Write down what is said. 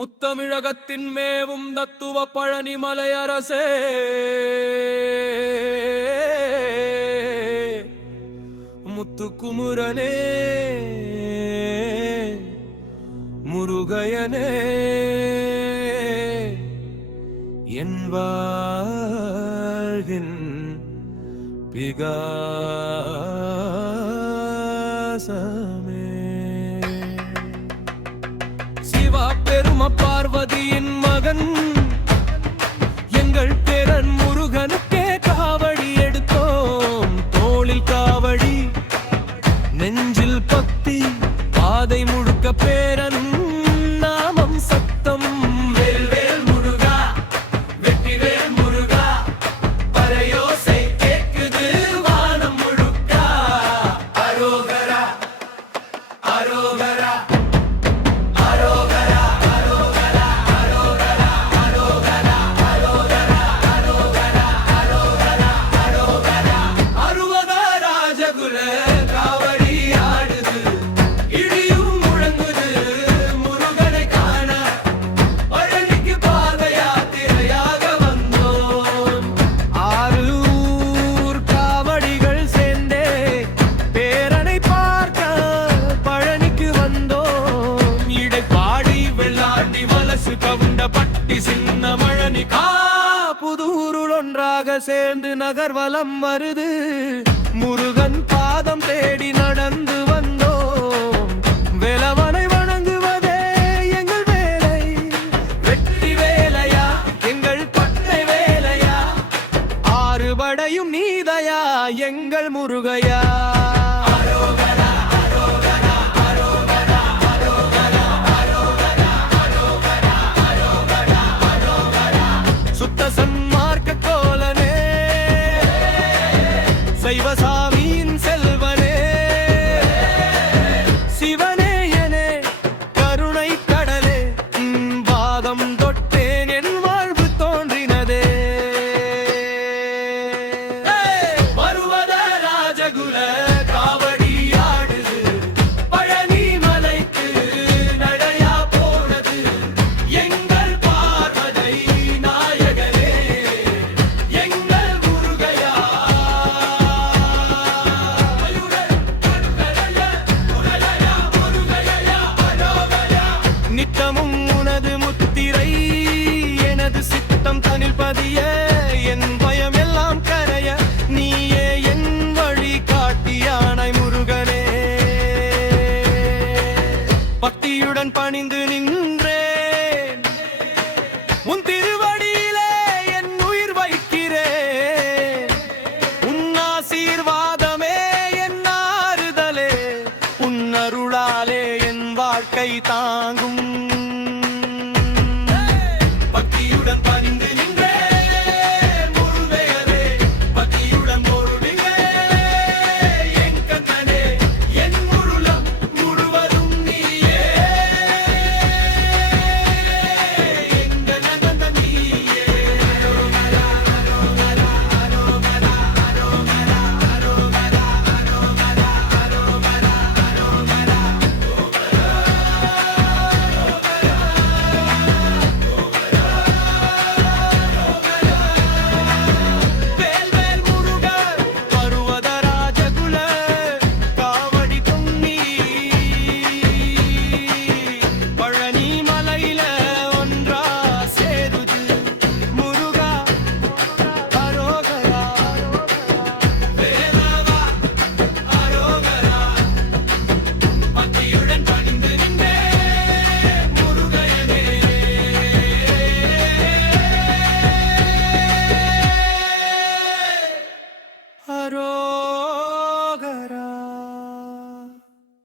முத்தமிழகத்தின் மேவும் தத்துவ பழனி மலையரசே, முத்துக்குமுரனே, முருகையனே, என் வாழ்வின் பிகாசமே. சிவா பெரும பார்வதியின் மகன் எங்கள் பேரன் முருகனுக்கே காவடி எடுத்தோம். தோளில் காவடி, நெஞ்சில் பக்தி, பாதை முழுக்க பேரன் நாமம் சத்தம். வேல்வேல் முருகா, வெற்றிவேல் முருகா, பறையோசை கேட்குது வானம் முழுக்கா. அரோகரா அரோகரா பட்டி சின்ன மழனி புதூருள் ஒன்றாக சேர்ந்து நகர்வலம் வருது. முருகன் பாதம் தேடி நடந்து வந்தோம். வேலவனை வணங்குவதே எங்கள் வேலை. வெற்றி வேலையா எங்கள் பட்டை வேலையா, ஆறுபடையும் நீதையா எங்கள் முருகையா. சைவசாமியின் செல்வனே, சிவனே எனே கருணை கடலே, பாதம் தொட்டேன் என் வாழ்வு தோன்றினதே. பருவத ராஜகுல காவடி ஆடுது, பழனி மலைக்கு நடையா போனது எங்கள் பார்வதை நாயகனே, எங்கள் முருகையா. நித்தமும் உனது முத்திரை எனது சித்தம் தனில் பதிய, என் பயம் எல்லாம் கரைய நீயே என் வழி காட்டியானாய் முருகனே. பக்தியுடன் பணிந்து நின்று